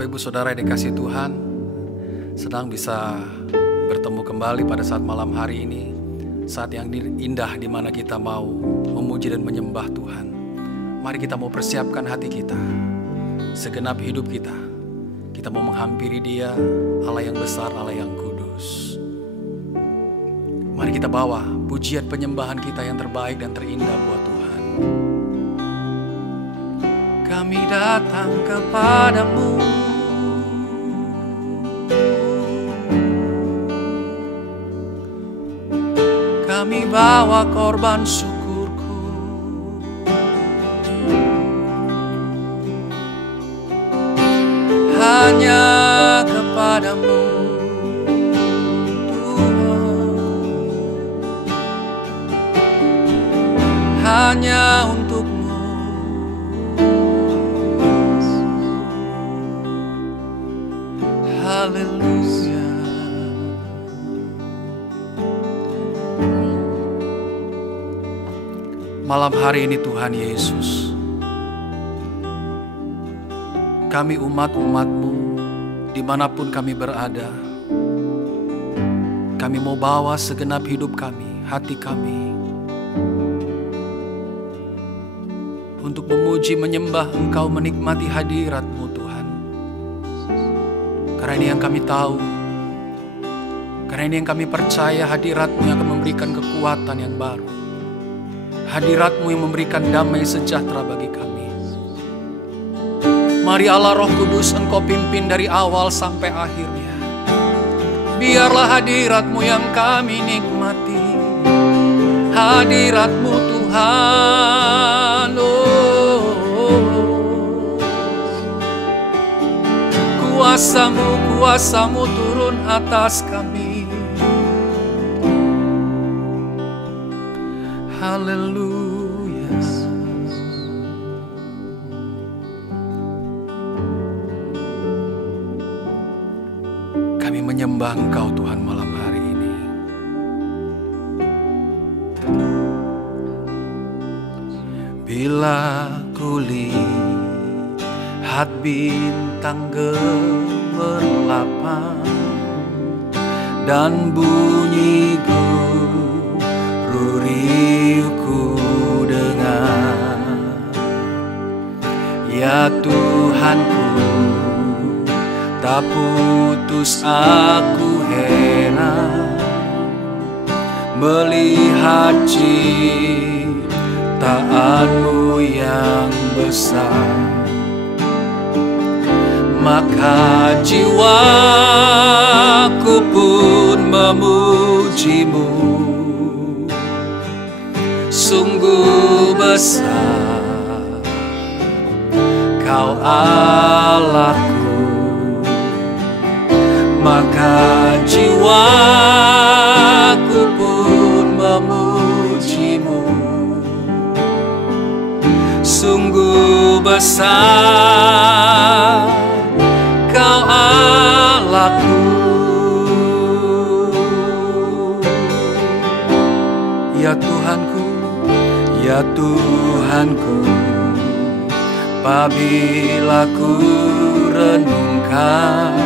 Bapak Ibu Saudara yang dikasihi Tuhan, sedang bisa bertemu kembali pada saat malam hari ini, saat yang indah di mana kita mau memuji dan menyembah Tuhan. Mari kita mau persiapkan hati kita, segenap hidup kita. Kita mau menghampiri Dia, Allah yang besar, Allah yang kudus. Mari kita bawa pujian penyembahan kita yang terbaik dan terindah buat Tuhan. Kami datang kepadamu, kami bawa korban syukurku, hanya kepadamu Tuhan, hanya untukmu. Haleluya. Malam hari ini Tuhan Yesus, kami umat-umat-Mu dimanapun kami berada, kami mau bawa segenap hidup kami, hati kami, untuk memuji, menyembah Engkau, menikmati hadirat-Mu Tuhan. Karena ini yang kami tahu, karena ini yang kami percaya, hadirat-Mu yang akan memberikan kekuatan yang baru, hadirat-Mu yang memberikan damai sejahtera bagi kami. Mari Allah Roh Kudus, Engkau pimpin dari awal sampai akhirnya. Biarlah hadirat-Mu yang kami nikmati, hadirat-Mu Tuhan. Kuasa-Mu turun atas kami. Haleluya. Kami menyembah Engkau Tuhan malam hari ini. Bila kulihat bintang gemerlapan dan bunyi guru riuhku dengar, ya Tuhanku, tak putus aku heran melihat ciptaan-Mu yang besar. Maka jiwaku pun memuji-Mu, sungguh besar Kau Allahku. Maka jiwaku pun memuji-Mu, sungguh besar Kau Allahku. Ya Tuhanku, ya Tuhanku, apabila ku renungkan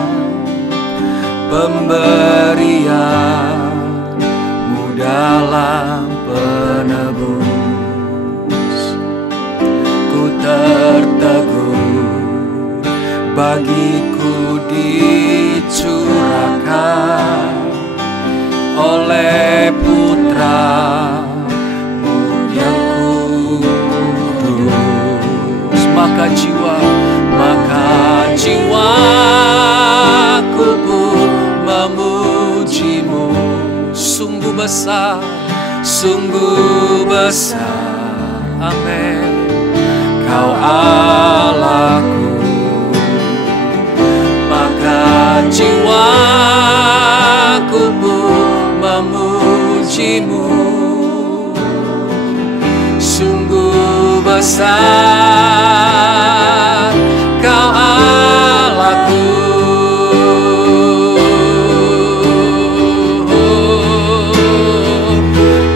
pemberian-Mu dalam penebus, ku tertegun, bagiku dicurahkan oleh Putra-Mu yang kudus. Maka jiwaku pun memuji-Mu, sungguh besar, amin, Kau Allahku. Maka jiwaku pun memuji-Mu, sungguh besar Kau Allahku.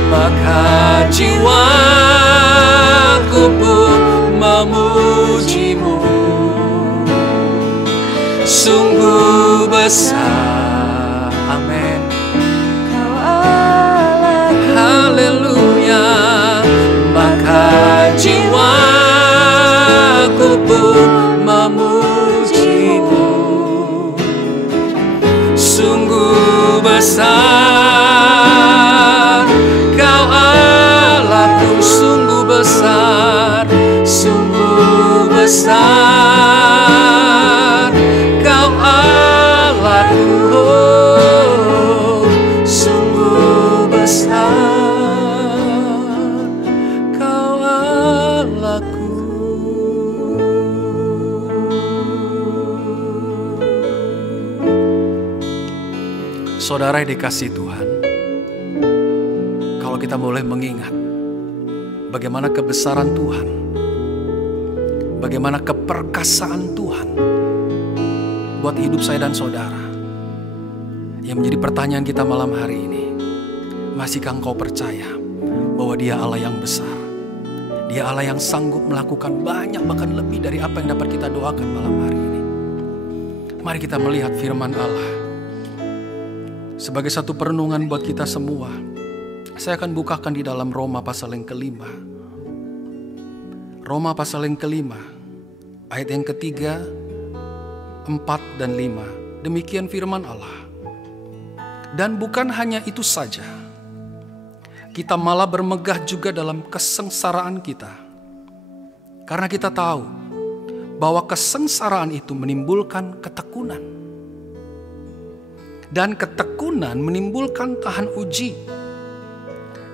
Maka jiwaku pun memuji-Mu, sungguh besar. Amin. Haleluya. Maka jiwaku pun memujimu. Sungguh besar Kau Allahku, sungguh besar, sungguh besar Kau Allahku, sungguh besar Kau Allahku. Saudara yang dikasihi Tuhan, kalau kita boleh mengingat bagaimana kebesaran Tuhan, bagaimana keperkasaan Tuhan buat hidup saya dan saudara, yang menjadi pertanyaan kita malam hari ini, masihkah engkau percaya bahwa Dia Allah yang besar, Dia Allah yang sanggup melakukan banyak, bahkan lebih dari apa yang dapat kita doakan malam hari ini? Mari kita melihat firman Allah sebagai satu perenungan buat kita semua. Saya akan bukakan di dalam Roma pasal yang kelima. Roma pasal yang kelima, ayat yang ketiga, 4 dan 5. Demikian firman Allah. Dan bukan hanya itu saja, kita malah bermegah juga dalam kesengsaraan kita. Karena kita tahu bahwa kesengsaraan itu menimbulkan ketekunan. Dan ketekunan menimbulkan tahan uji.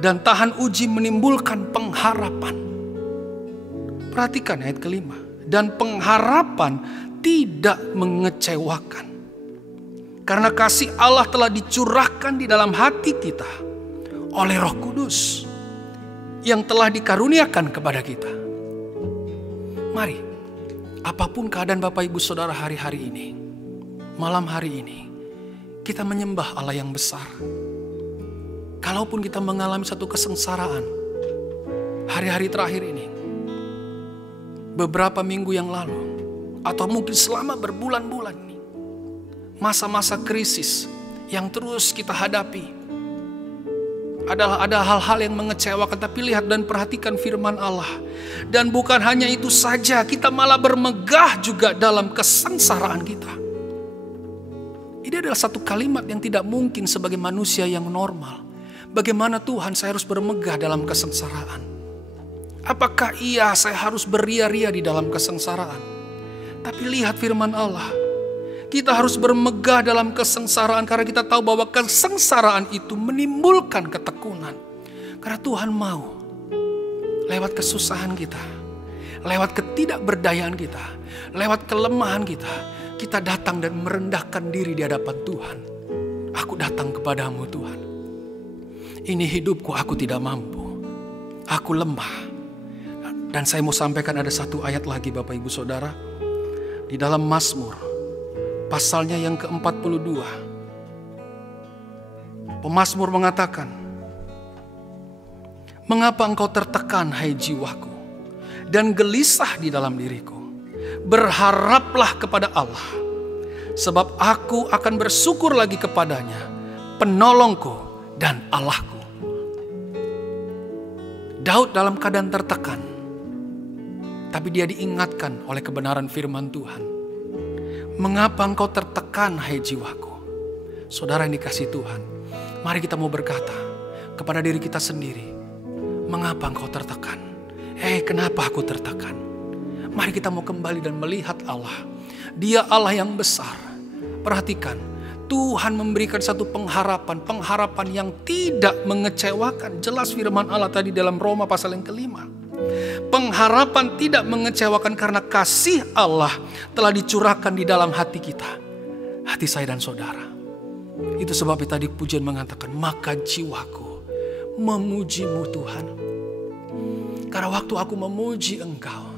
Dan tahan uji menimbulkan pengharapan. Perhatikan ayat kelima. Dan pengharapan tidak mengecewakan. Karena kasih Allah telah dicurahkan di dalam hati kita oleh Roh Kudus yang telah dikaruniakan kepada kita. Mari, apapun keadaan Bapak Ibu Saudara hari-hari ini, malam hari ini, kita menyembah Allah yang besar. Kalaupun kita mengalami satu kesengsaraan hari-hari terakhir ini, beberapa minggu yang lalu, atau mungkin selama berbulan-bulan ini, masa-masa krisis yang terus kita hadapi, ada hal-hal yang mengecewakan. Tapi lihat dan perhatikan firman Allah. Dan bukan hanya itu saja, kita malah bermegah juga dalam kesengsaraan kita. Ini adalah satu kalimat yang tidak mungkin sebagai manusia yang normal. Bagaimana Tuhan saya harus bermegah dalam kesengsaraan? Apakah iya saya harus beria-ria di dalam kesengsaraan? Tapi lihat firman Allah. Kita harus bermegah dalam kesengsaraan karena kita tahu bahwa kesengsaraan itu menimbulkan ketekunan. Karena Tuhan mau lewat kesusahan kita, lewat ketidakberdayaan kita, lewat kelemahan kita, kita datang dan merendahkan diri di hadapan Tuhan. Aku datang kepadamu Tuhan. Ini hidupku, aku tidak mampu. Aku lemah. Dan saya mau sampaikan ada satu ayat lagi Bapak Ibu Saudara. Di dalam Mazmur, pasalnya yang ke-42. Pemazmur mengatakan, mengapa engkau tertekan hai jiwaku, dan gelisah di dalam diriku? Berharaplah kepada Allah, sebab aku akan bersyukur lagi kepadanya, penolongku dan Allahku. Daud dalam keadaan tertekan, tapi dia diingatkan oleh kebenaran firman Tuhan. Mengapa engkau tertekan hai jiwaku? Saudara yang dikasihi Tuhan, mari kita mau berkata kepada diri kita sendiri, mengapa engkau tertekan? Kenapa aku tertekan? Mari kita mau kembali dan melihat Allah. Dia Allah yang besar. Perhatikan, Tuhan memberikan satu pengharapan yang tidak mengecewakan. Jelas firman Allah tadi dalam Roma pasal yang kelima. Pengharapan tidak mengecewakan karena kasih Allah telah dicurahkan di dalam hati kita. Hati saya dan saudara. Itu sebabnya tadi pujian mengatakan, maka jiwaku memujimu Tuhan. Karena waktu aku memuji Engkau,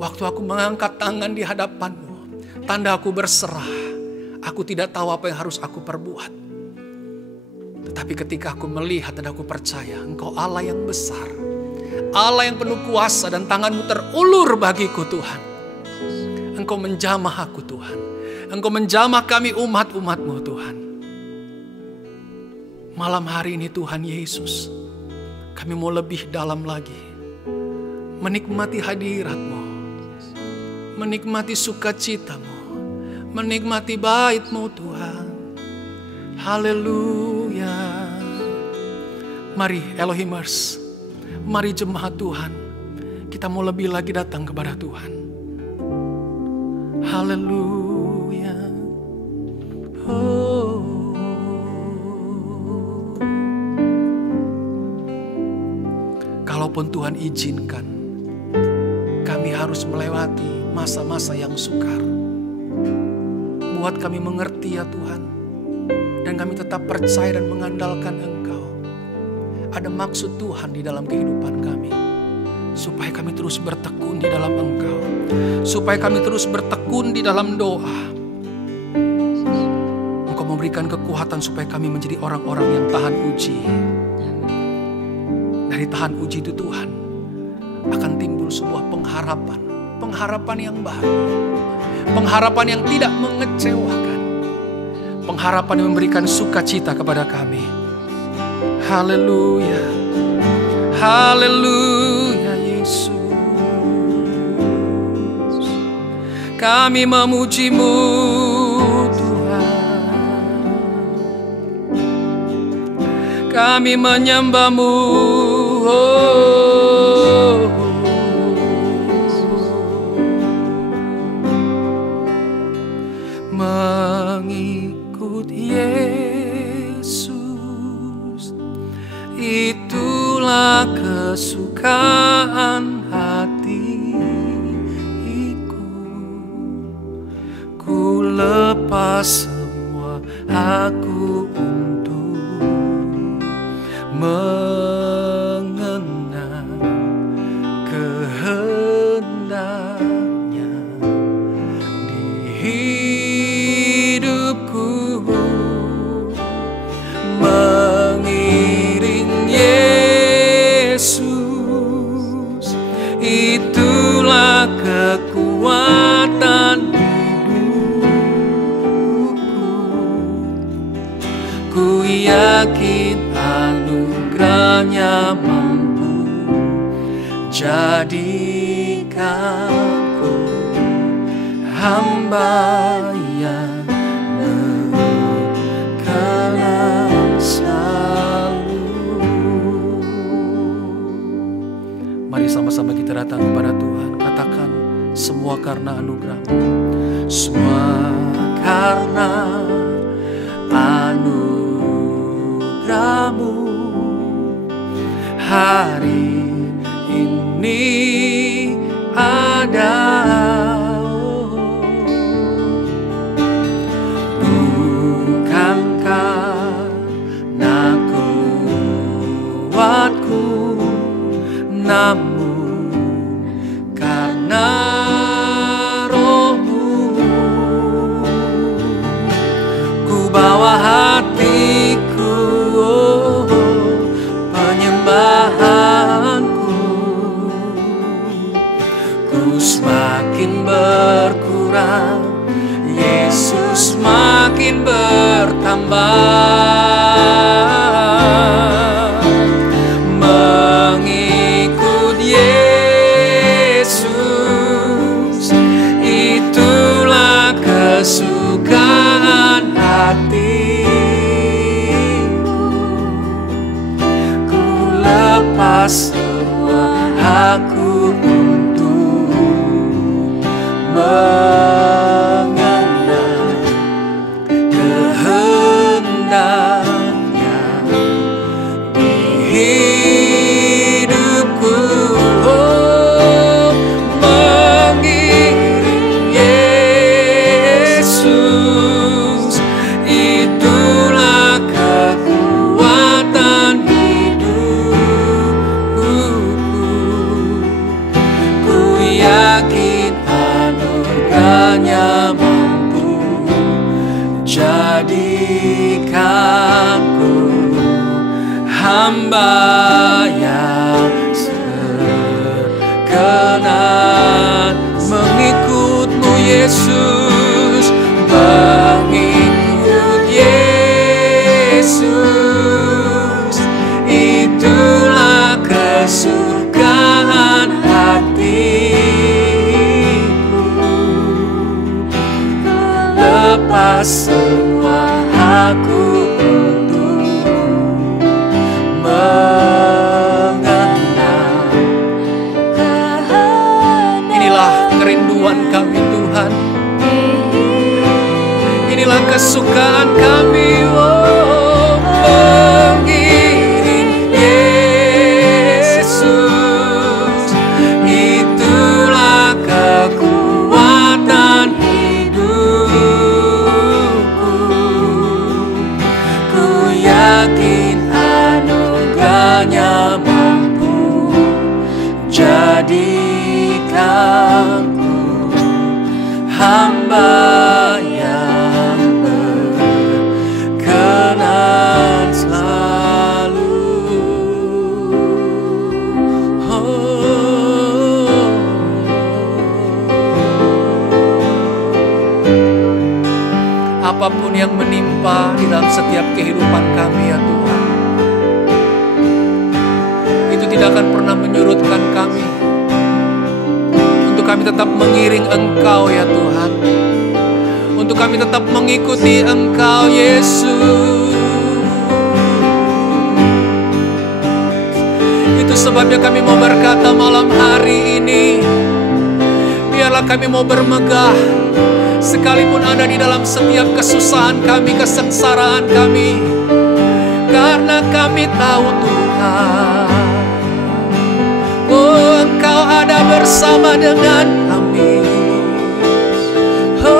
waktu aku mengangkat tangan di hadapan-Mu, tanda aku berserah. Aku tidak tahu apa yang harus aku perbuat. Tetapi ketika aku melihat dan aku percaya Engkau Allah yang besar, Allah yang penuh kuasa, dan tangan-Mu terulur bagiku Tuhan. Engkau menjamah aku Tuhan. Engkau menjamah kami umat-umat-Mu Tuhan. Malam hari ini Tuhan Yesus, kami mau lebih dalam lagi menikmati hadirat-Mu, menikmati sukacita-Mu, menikmati bait-Mu Tuhan. Haleluya. Mari Elohimers, mari jemaat Tuhan, kita mau lebih lagi datang kepada Tuhan. Haleluya. Oh. Kalaupun Tuhan izinkan kami harus melewati masa-masa yang sukar, buat kami mengerti ya Tuhan, dan kami tetap percaya dan mengandalkan Engkau. Ada maksud Tuhan di dalam kehidupan kami, supaya kami terus bertekun di dalam Engkau, supaya kami terus bertekun di dalam doa. Engkau memberikan kekuatan supaya kami menjadi orang-orang yang tahan uji. Dari tahan uji itu Tuhan, akan timbul sebuah pengharapan, pengharapan yang baru, pengharapan yang tidak mengecewakan, pengharapan yang memberikan sukacita kepada kami. Haleluya, haleluya Yesus. Kami memuji-Mu Tuhan, kami menyembah-Mu. Oh. Mengikut Yesus, itulah kesukaan hatiku. Ku lepas semua aku untuk mengenang kehendaknya di hidupku, mengiring Yesus, itulah kekuatan hidupku. Ku yakin anugerahnya mampu jadikanku hamba yang berkenan selalu. Mari sama-sama kita datang kepada Tuhan. Katakan, semua karena anugerah-Mu, semua karena anugerah-Mu. Hari ini ada, bukan karena kuatku, namun karena Roh-Mu. Ku bawa hatiku, penyembahanku, ku semakin berkurang, Yesus makin bertambah. Mengikut Yesus, itulah kesukaan hatiku. Ku lepas semua aku untuk mengenang kehendaknya di hidupku. Oh, mengiring Yesus, itulah kekuatan hidupku. Ku yakin anugerahnya mampu jadikanku hamba yang sekenan mengikut-Mu Yesus. lepas semua aku untuk mengenal kehendak. Inilah kerinduan kami Tuhan. Inilah kesukaan kami. Oh, mengiring Yesus, itulah kekuatan hidupku. Ku yakin anugerahnya mampu jadikanku hamba yang berkenan selalu. Apapun yang menimpa di dalam setiap kehidupan kami ya Tuhan, itu tidak akan pernah menyurutkan kami untuk kami tetap mengiring Engkau ya Tuhan, untuk kami tetap mengikuti Engkau Yesus. Itu sebabnya kami mau berkata malam hari ini, biarlah kami mau bermegah sekalipun ada di dalam setiap kesusahan kami, kesengsaraan kami, karena kami tahu Tuhan, oh Engkau ada bersama dengan kami. Oh,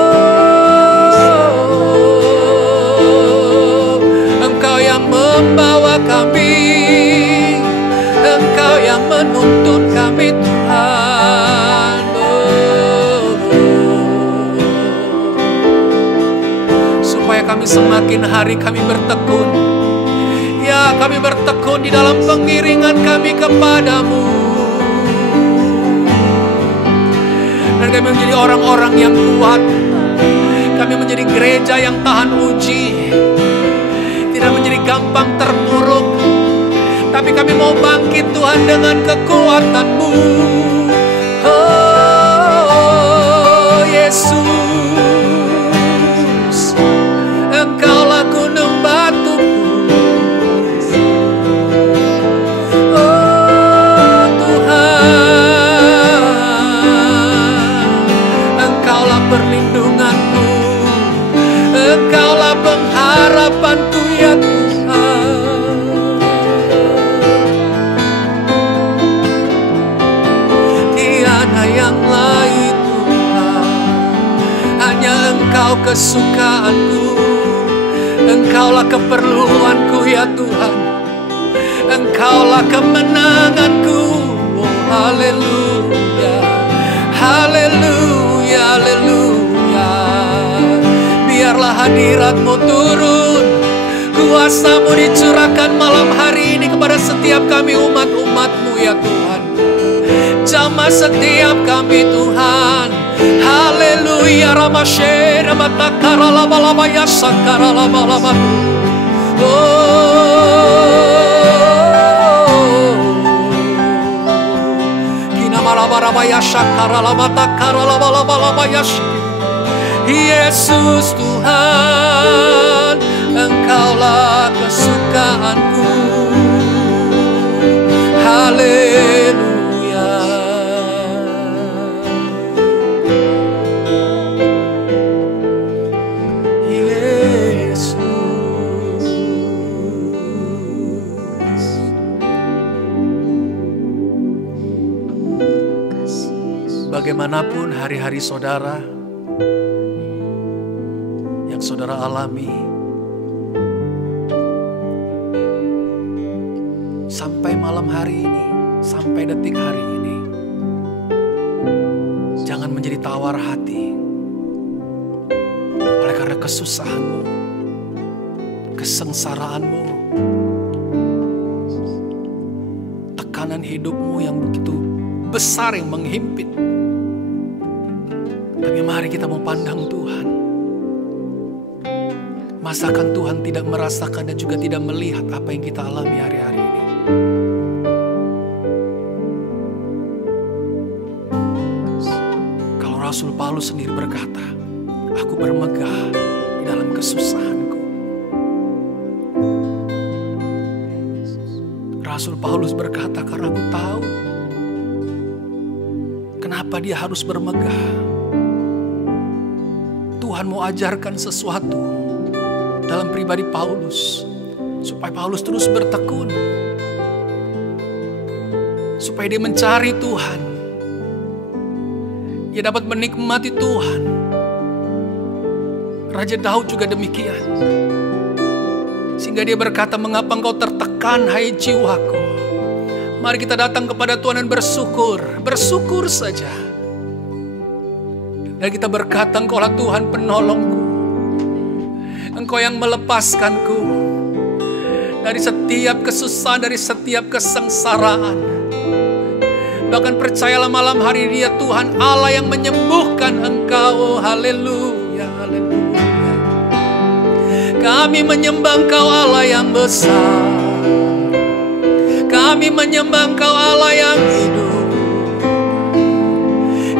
Engkau yang membawa kami, Engkau yang menuntun kami Tuhan. Supaya kami semakin hari kami bertekun, ya kami bertekun di dalam pengiringan kami kepadamu, dan kami menjadi orang-orang yang kuat. Kami menjadi gereja yang tahan uji, tidak menjadi gampang terpuruk, tapi kami mau bangkit Tuhan dengan kekuatan-Mu. Oh Yesus, Engkaulah gunung batuku. Oh Tuhan, Engkaulah perlindunganku, Engkaulah pengharapanku ya Tuhan. Tiada yang lain Tuhan, hanya Engkau kesukaanku, Engkaulah keperluanku ya Tuhan, Engkaulah kemenanganku. Oh haleluya, haleluya, haleluya. Biarlah hadirat-Mu turun, kuasa-Mu dicurahkan malam hari ini kepada setiap kami umat-umat-Mu ya Tuhan. Jamah setiap kami Tuhan. Haleluya, ramashe ramatakara lama-lama ya sakara lama-lama. Oh, kina maraba-raba ya sakara lama-takara lama-lama ya. Yesus Tuhan, Engkaulah kesukaanku. Haleluya. Yesus. Bagaimanapun hari-hari saudara yang saudara alami, sampai malam hari ini, sampai detik hari ini, jangan menjadi tawar hati oleh karena kesusahanmu, kesengsaraanmu, tekanan hidupmu yang begitu besar yang menghimpit. Tapi mari kita memandang Tuhan. Masakan Tuhan tidak merasakan dan juga tidak melihat apa yang kita alami hari-hari ini? Kalau Rasul Paulus sendiri berkata, aku bermegah kesusahanku. Rasul Paulus berkata, karena aku tahu kenapa dia harus bermegah. Tuhan mau ajarkan sesuatu dalam pribadi Paulus, supaya Paulus terus bertekun, supaya dia mencari Tuhan, dia dapat menikmati Tuhan. Raja Daud juga demikian, sehingga dia berkata, mengapa engkau tertekan hai jiwaku? Mari kita datang kepada Tuhan dan bersyukur saja. Dan kita berkata, Engkaulah Tuhan penolongku, Engkau yang melepaskanku dari setiap kesusahan, dari setiap kesengsaraan. Bahkan percayalah malam hari dia Tuhan Allah yang menyembuhkan engkau. Haleluya, haleluya. Kami menyembah Engkau Allah yang besar, kami menyembah Engkau Allah yang hidup,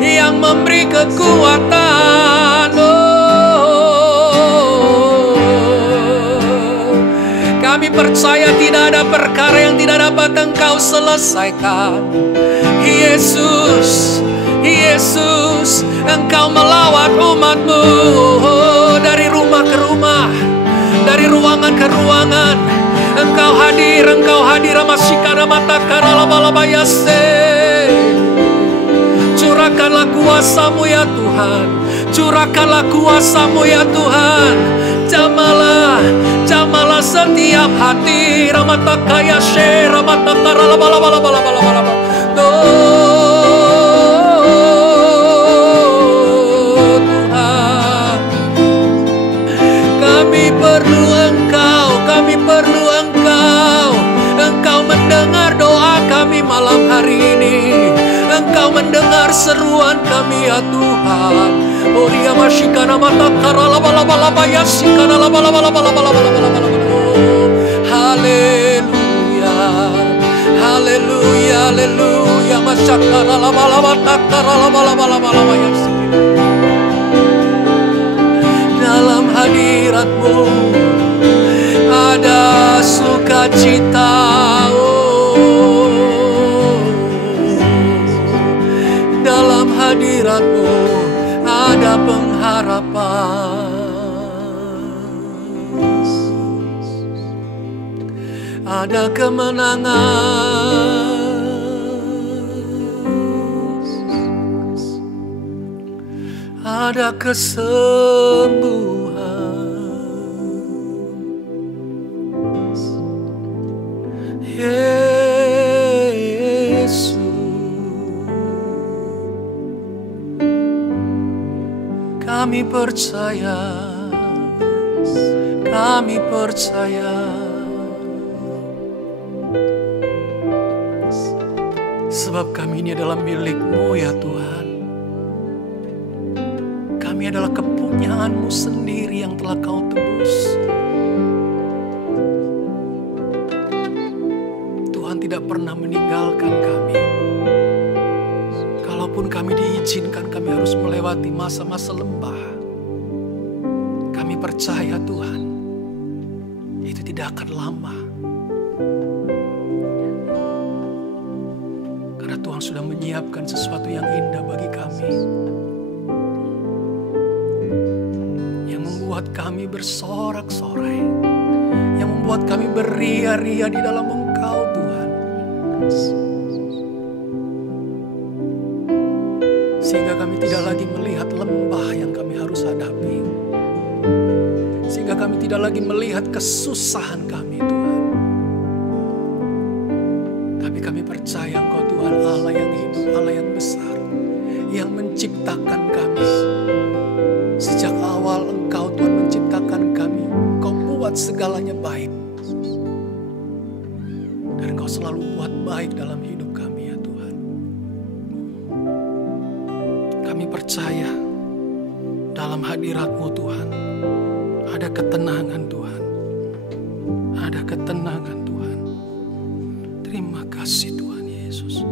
yang memberi kekuatan. Kami percaya tidak ada perkara yang tidak dapat Engkau selesaikan. Yesus, Yesus, Engkau melawat umat-Mu dari rumah ke rumah, dari ruangan ke ruangan. Engkau hadir, Amasikara matakara laba-labayase. Curahkanlah kuasa-Mu ya Tuhan, curahkanlah kuasa-Mu ya Tuhan. Jamalah setiap hati. Ramatakaya she, ramatakara laba-laba-laba-laba-laba-laba. Tuhan, kami perlu Engkau, kami perlu Engkau. Engkau mendengar doa kami malam hari ini. Engkau mendengar seruan kami ya Tuhan. Oria masikana matakara laba-laba-laba yasikana laba-laba-laba-laba-laba-laba. Haleluya, haleluya, haleluya. Masyakara laba-laba takara laba-laba-laba yasikana. Dalam hadirat-Mu ada sukacita. Dalam hadirat-Mu ada pengharapan, ada kemenangan, ada kesembuhan. Yesus, kami percaya, kami percaya. Sebab kami ini adalah milik-Mu ya Tuhan. Kami adalah kepunyaan-Mu sendiri yang telah Kau tebus. Tuhan tidak pernah meninggalkan kami. Kalaupun kami diizinkan, kami harus melewati masa-masa lembah. Kami percaya Tuhan, itu tidak akan lama. Karena Tuhan sudah menyiapkan sesuatu yang indah bagi kami. Yang membuat kami bersorak-sorai. Yang membuat kami beria-ria di dalam Engkau Tuhan. Sehingga kami tidak lagi melihat lembah yang kami harus hadapi. Sehingga kami tidak lagi melihat kesusahan kami Tuhan. Tapi kami percaya Engkau Tuhan Allah yang hidup, Allah yang besar, yang menciptakan kami. Sejak awal Engkau Tuhan menciptakan kami. Kau buat segalanya baik. Dan Engkau selalu buat baik dalam hidup kami ya Tuhan. Kami percaya dalam hadirat-Mu Tuhan ada ketenangan Tuhan. Ada ketenangan Tuhan. Terima kasih Tuhan Yesus.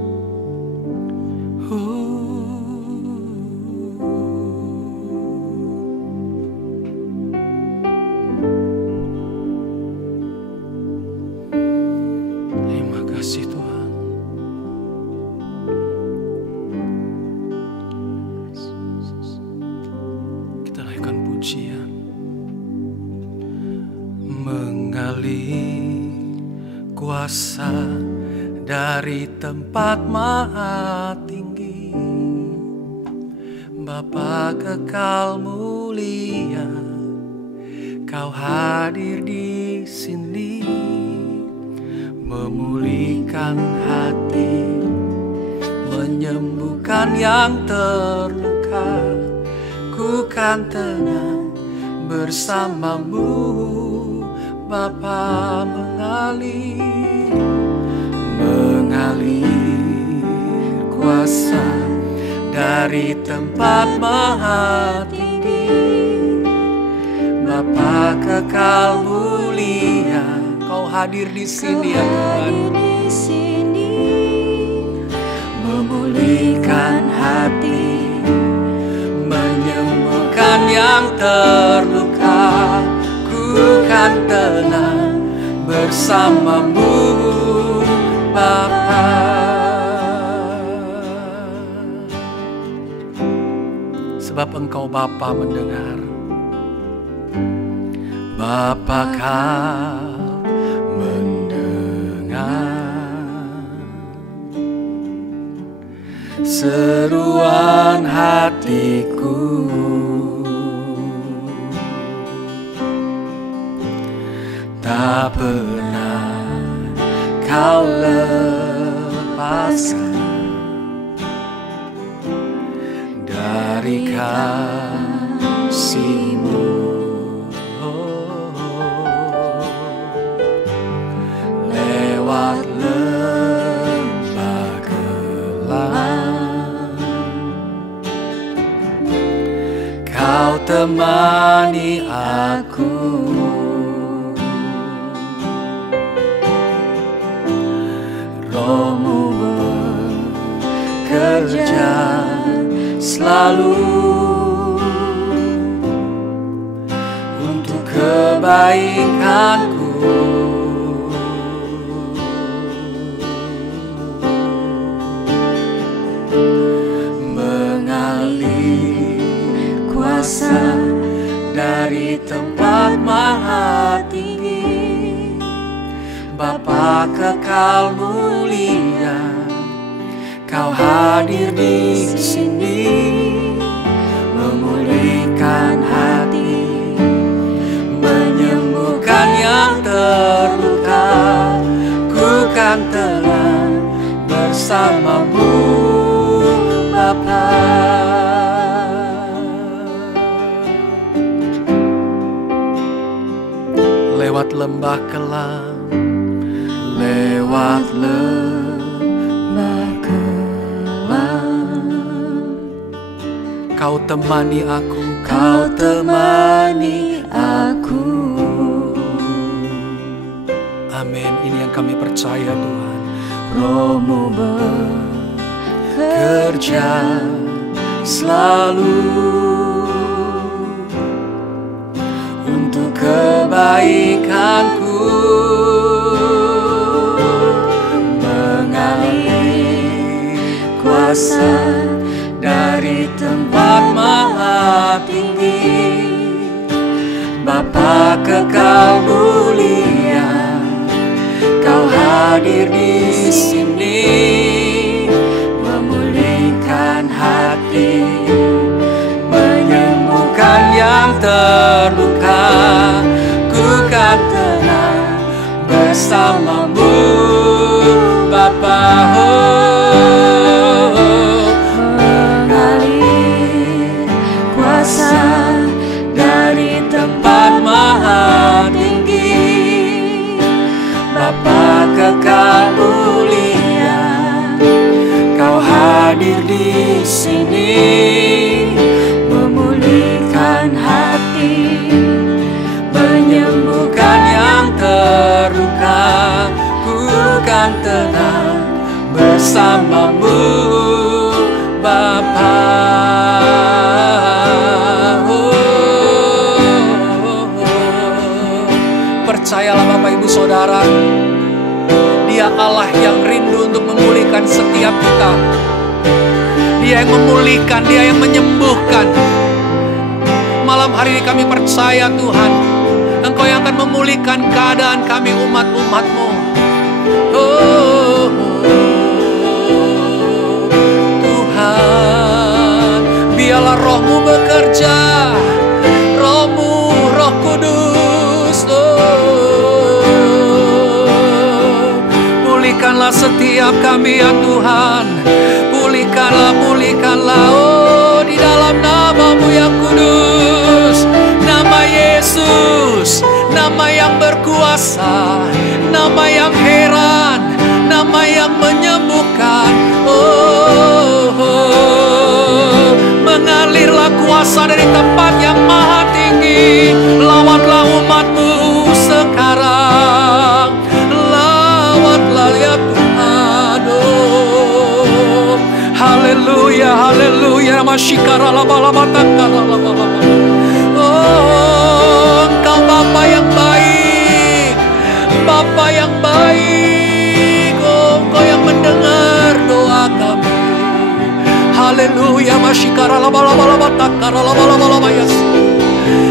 kuasa dari tempat maha tinggi, Bapa kekal mulia, Kau hadir di sini, memulihkan hati, menyembuhkan yang terluka. Ku kan tenang bersamamu, Bapa mengalir kuasa dari tempat maha tinggi, Bapa kekal mulia, Kau hadir di sini ya Tuhan, memulihkan hati, menyembuhkan yang terluka. Ku kan tenang bersamamu, Bapa. Sebab Engkau Bapa mendengar, Bapa Kau mendengar seruan hatiku. Tak pernah Kau lepaskan dari kasih-Mu. Lewat lembah gelap Kau temani aku, Roh-Mu bekerja selalu untuk kebaikanku. Mengalir kuasa dari tempat maha tinggi, Bapa kekal mulia, Kau hadir di sini, memulihkan hati, menyembuhkan yang terluka. Ku kan tenang bersamamu, Bapa. Lewat lembah kelam, lewat lembah kelam, Kau temani aku, Kau temani aku. Amin, ini yang kami percaya Tuhan. Roh-Mu bekerja selalu untuk kebaikanku. Mengalir kuasa dari tempat maha tinggi, Bapa kekal mulia, Kau hadir di sini, memulihkan hati, menyembuhkan yang terluka. Ku kan tenang bersamamu, Bapa. Mengalir kuasa dari tempat maha tinggi, Bapa kekal mulia, Kau hadir di sini, memulihkan hati, menyembuhkan yang terluka. Ku kan tenang bersamamu, Bapa. Percayalah Bapak Ibu Saudara, Dia Allah yang rindu untuk memulihkan setiap kita. Dia yang memulihkan, Dia yang menyembuhkan. Malam hari ini kami percaya Tuhan, Engkau yang akan memulihkan keadaan kami umat-umat-Mu. Oh, Tuhan, biarlah Roh-Mu bekerja, Roh-Mu, Roh Kudus. Pulihkanlah setiap kami ya Tuhan. Pulihkanlah, pulihkanlah, oh, di dalam nama-Mu yang kudus. Nama Yesus, nama yang berkuasa, nama yang heran, nama yang menyembuhkan. Oh, mengalirlah kuasa dari tempat yang maha tinggi. Lawatlah umat-Mu sekarang. Lawatlah ya Tuhan. Oh, haleluya, haleluya. Masyikara laba-laba-takara laba-laba. Oh, Engkau Bapa yang baik, Bapa yang baik. Oh, Engkau yang mendengar doa kami. Haleluya, masyikara laba-laba takara laba-laba Yesus.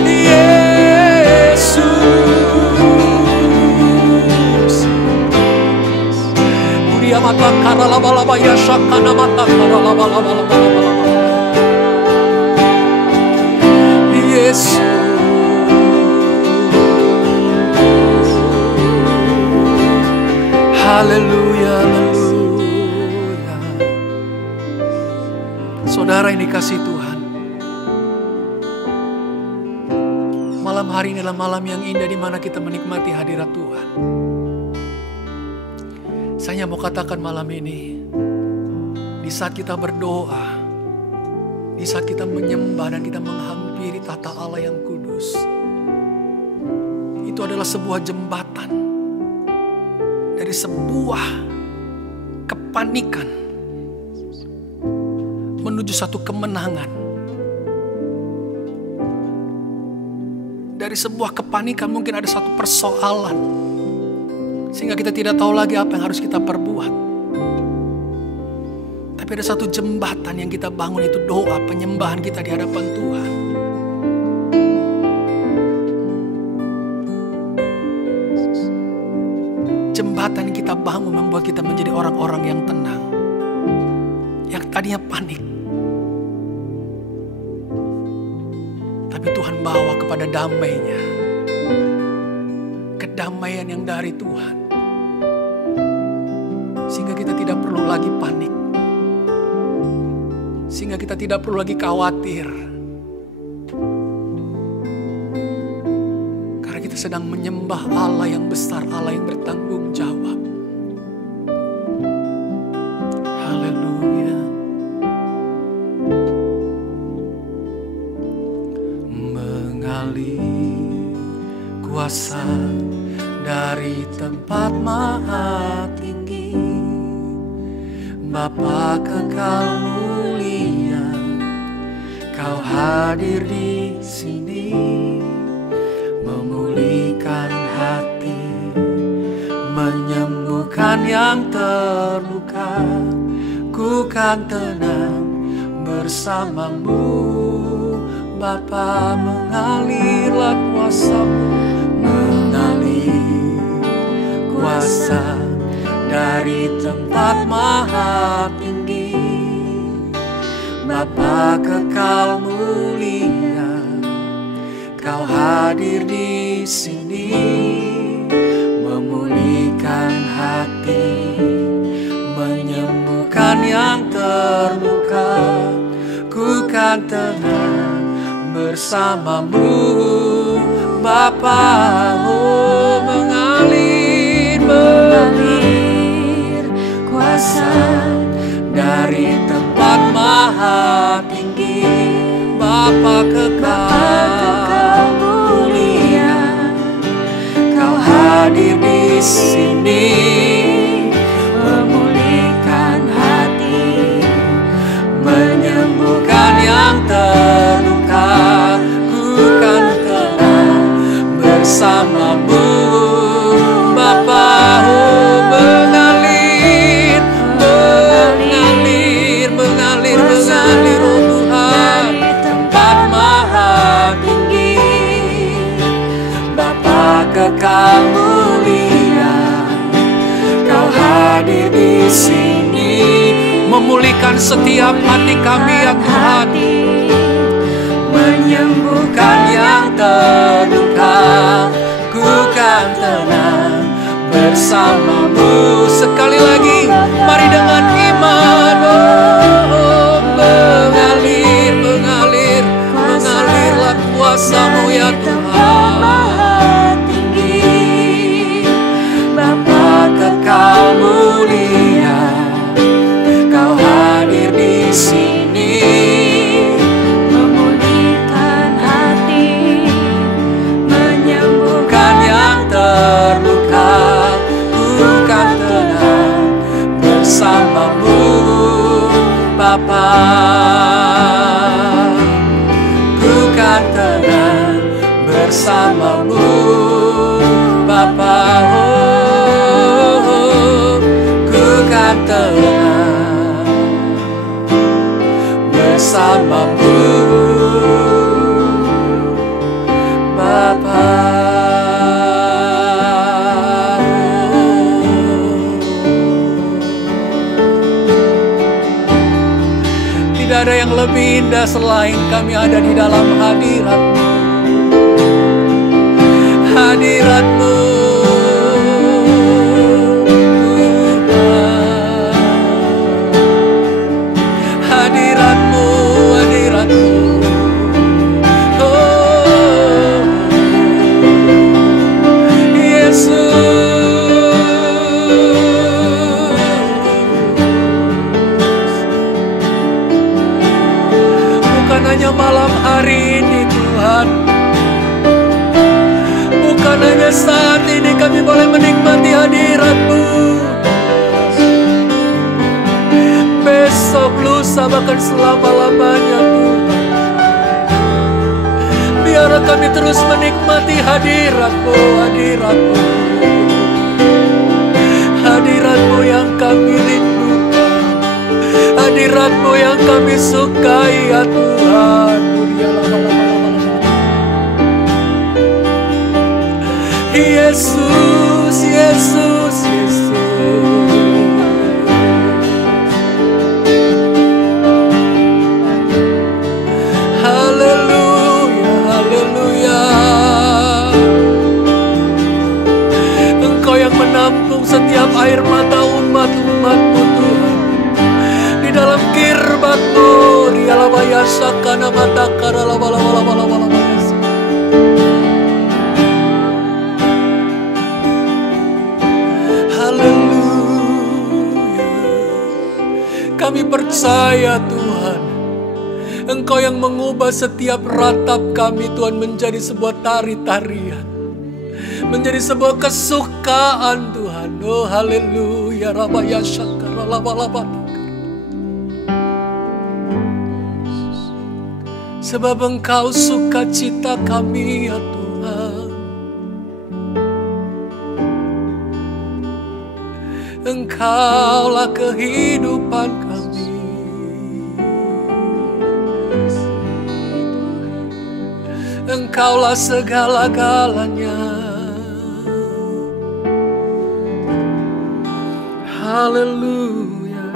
Yesus. Mulia mata kara laba-laba yashakana mata kara laba-laba. Yesus. Haleluya, haleluya. Saudara yang dikasihi Tuhan, malam hari ini adalah malam yang indah di mana kita menikmati hadirat Tuhan. Saya mau katakan malam ini, di saat kita berdoa, di saat kita menyembah dan kita menghampiri tahta Allah yang kudus, itu adalah sebuah jembatan dari sebuah kepanikan menuju satu kemenangan. Dari sebuah kepanikan mungkin ada satu persoalan, sehingga kita tidak tahu lagi apa yang harus kita perbuat. Tapi ada satu jembatan yang kita bangun, itu doa penyembahan kita di hadapan Tuhan. Jembatan yang kita bangun membuat kita menjadi orang-orang yang tenang, yang tadinya panik. Tapi Tuhan bawa kepada damai-Nya, kedamaian yang dari Tuhan, sehingga kita tidak perlu lagi panik, sehingga kita tidak perlu lagi khawatir, karena kita sedang menyembah Allah yang besar, Allah yang bertanggung jawab. Haleluya. Mengalir kuasa dari tempat maha tinggi, Bapa kekal mulia, Kau hadir di sini, memulihkan hati, menyembuhkan yang terluka. Ku kan tenang bersama-Mu, Bapa. Mengalirlah kuasa-Mu, mengalir kuasa dari tempat maha tinggi, Bapa kekal mulia, Kau hadir di sini, memulihkan hati, menyembuhkan yang terluka. Ku kan tenang bersama-Mu, Bapa. Oh, mengalir kuasa dari tempat maha tinggi, Bapa kekal mulia, Kau hadir di sini, memulihkan hati, menyembuhkan yang terluka. Ku kan tenang bersama-Mu, Bapa. Oh, mengalir, mengalir, mengalir, mengalir, oh Tuhan, tempat maha tinggi, Bapa kekal mulia, Kau hadir di sini, memulihkan setiap hati kami ya Tuhan, menyembuhkan yang terluka. Ku kan tenang bersamamu. Sekali lagi, mari dengan iman. Mengalir, mengalir, mengalirlah kuasa-Mu ya Tuhan. Bapa kekal mulia, Kau hadir di sini, memulihkan hati, menyembuhkan yang terluka. Ku kan tenang bersamamu, Bapa. Ku kan tenang bersamamu, Bapa. Ku kan tenang bersamamu, Bapa. Tidak ada yang lebih indah selain kami ada di dalam hadirat-Mu. Hadirat-Mu, hadirat-Mu, hadirat-Mu. Oh, Yesus. Bukan hanya malam hari ini Tuhan, bukan hanya saat ini kami boleh menikmati hadirat-Mu. Besok, lusa, bahkan selama-lamanya Tuhan, biar kami terus menikmati hadirat-Mu, hadirat-Mu, hadirat-Mu yang kami rindukan, hadirat-Mu yang kami sukai ya Tuhan. Yesus, Yesus, Yesus. Haleluya, haleluya. Engkau yang menampung setiap air mata umat-umat-Mu Tuhan. Di dalam kirbat-Mu, dialabaya sakana mata karalabala-bala-bala-bala. Kami percaya Tuhan, Engkau yang mengubah setiap ratap kami Tuhan menjadi sebuah tari-tarian, menjadi sebuah kesukaan Tuhan. Oh haleluya, rabaya syakara laba-laba. Sebab Engkau sukacita kami ya Tuhan. Engkaulah kehidupan kami. Engkaulah segala-galanya. Haleluya.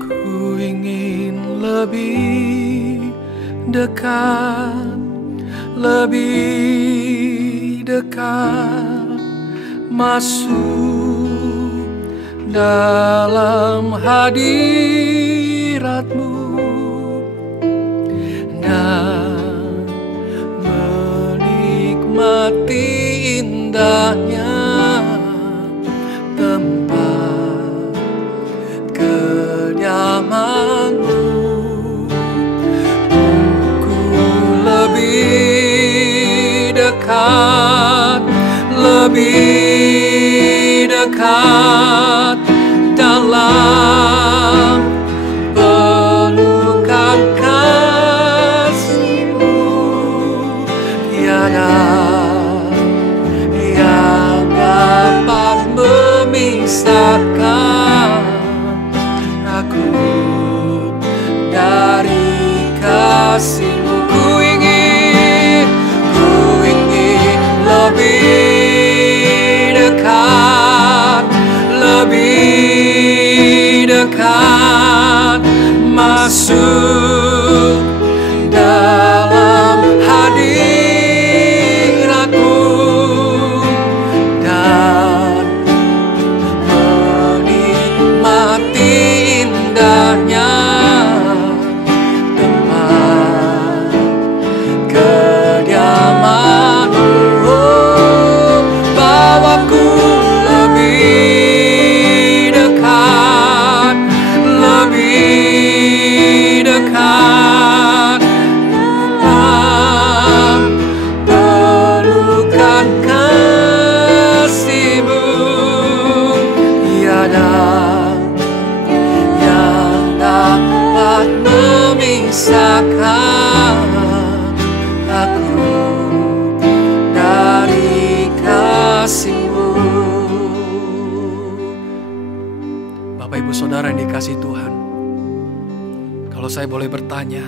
Ku ingin lebih dekat, lebih dekat, masuk dalam hadirat-Mu dan menikmati indahnya tempat kediaman-Mu. Ku lebih dekat, lebih dekat dalam pelukan kasih-Mu. Tiada yang dapat memisahkan aku dari kasih-Mu. Ku ingin masuk dalam hadirat-Mu dan menikmati indahnya tempat kediaman-Mu. Oh, bawaku lebih dekat, lebih dekat dalam pelukan kasih-Mu. Tiada yang dapat memisahkan aku dari kasih-Mu. Bapak Ibu Saudara yang dikasihi Tuhan, kalau saya boleh bertanya,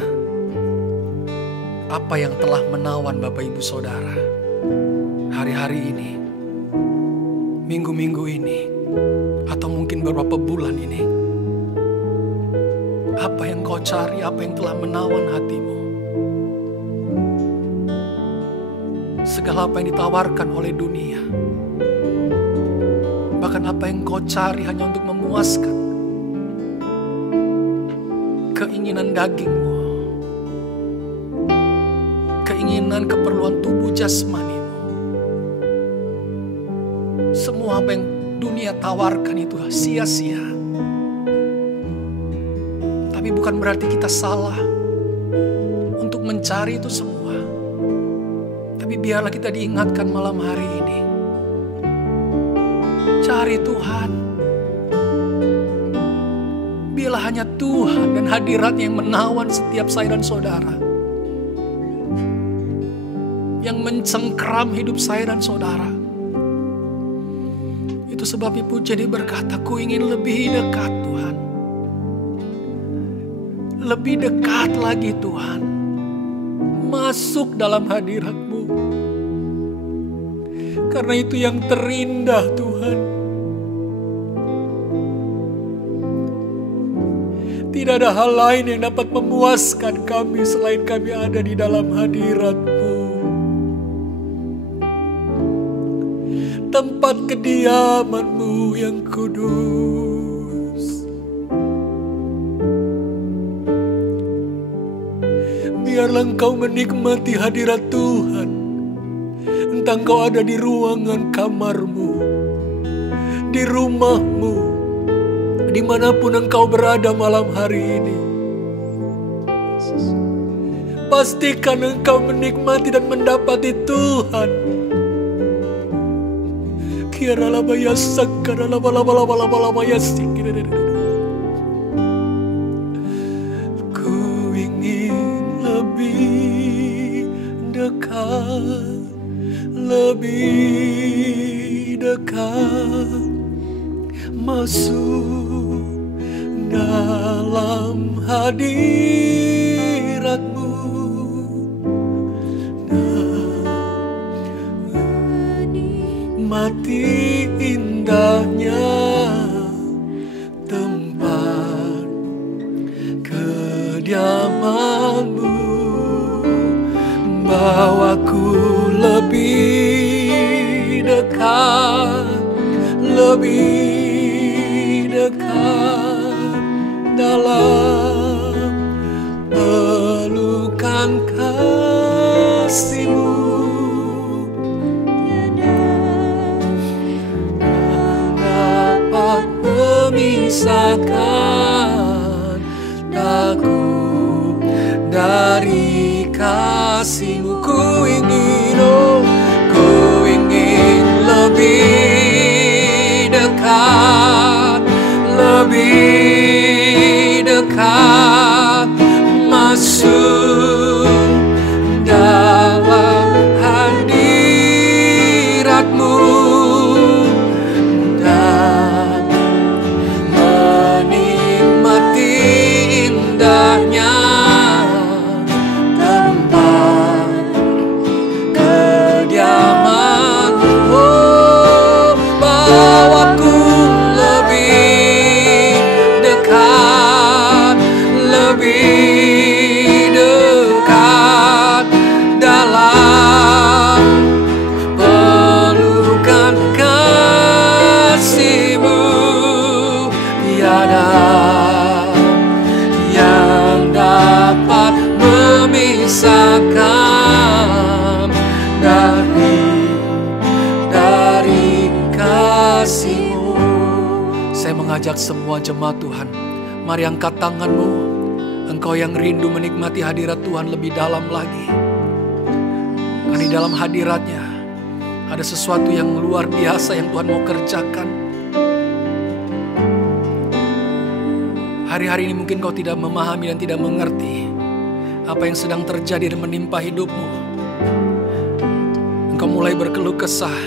apa yang telah menawan Bapak Ibu Saudara hari-hari ini, minggu-minggu ini, atau mungkin beberapa bulan ini? Apa yang kau cari, apa yang telah menawan hatimu? Segala apa yang ditawarkan oleh dunia, bahkan apa yang kau cari hanya untuk memuaskan keinginan dagingmu, keinginan keperluan tubuh jasmanimu. Semua apa yang dunia tawarkan itu sia-sia. Tapi bukan berarti kita salah untuk mencari itu semua. Tapi biarlah kita diingatkan malam hari ini, cari Tuhan. Biarlah hanya Tuhan dan hadirat yang menawan setiap saya dan saudara, yang mencengkeram hidup saya dan saudara. Itu sebabnya pujian berkata, ku ingin lebih dekat Tuhan, lebih dekat lagi Tuhan, masuk dalam hadirat-Mu. Karena itu yang terindah Tuhan. Tidak ada hal lain yang dapat memuaskan kami selain kami ada di dalam hadirat-Mu. Tempat kediaman-Mu yang kudus. Biarlah Engkau menikmati hadirat Tuhan. Entah Engkau ada di ruangan kamar-Mu, di rumah-Mu, dimanapun Engkau berada malam hari ini. Pastikan Engkau menikmati dan mendapati Tuhan. Ku ingin lebih dekat, lebih dekat, masuk dalam hadirat-Mu. Mati indahnya tempat kediaman-Mu. Bawaku lebih dekat, lebih dekat dalam pelukan kasih-Mu. Memisahkan aku dari kasih-Mu. Ku ingin, oh, ku ingin lebih dekat, lebih dekat, masuk dalam mengajak semua jemaat Tuhan, mari angkat tanganmu. Engkau yang rindu menikmati hadirat Tuhan lebih dalam lagi. Karena di dalam hadiratnya ada sesuatu yang luar biasa yang Tuhan mau kerjakan. Hari-hari ini mungkin kau tidak memahami dan tidak mengerti apa yang sedang terjadi dan menimpa hidupmu. Engkau mulai berkeluh kesah.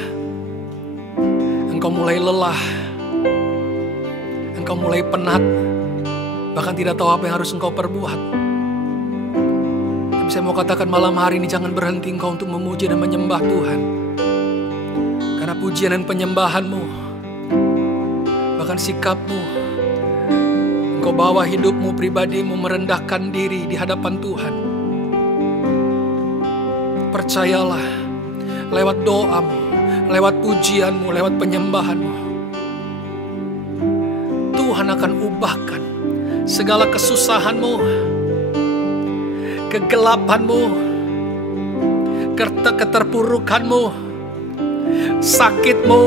Engkau mulai lelah. Engkau mulai penat. Bahkan tidak tahu apa yang harus engkau perbuat. Tapi saya mau katakan malam hari ini, jangan berhenti engkau untuk memuji dan menyembah Tuhan. Karena pujian dan penyembahanmu, bahkan sikapmu, engkau bawa hidupmu pribadimu merendahkan diri di hadapan Tuhan. Percayalah, lewat doamu, lewat pujianmu, lewat penyembahanmu, Tuhan akan ubahkan segala kesusahanmu, kegelapanmu, keterpurukanmu, sakitmu.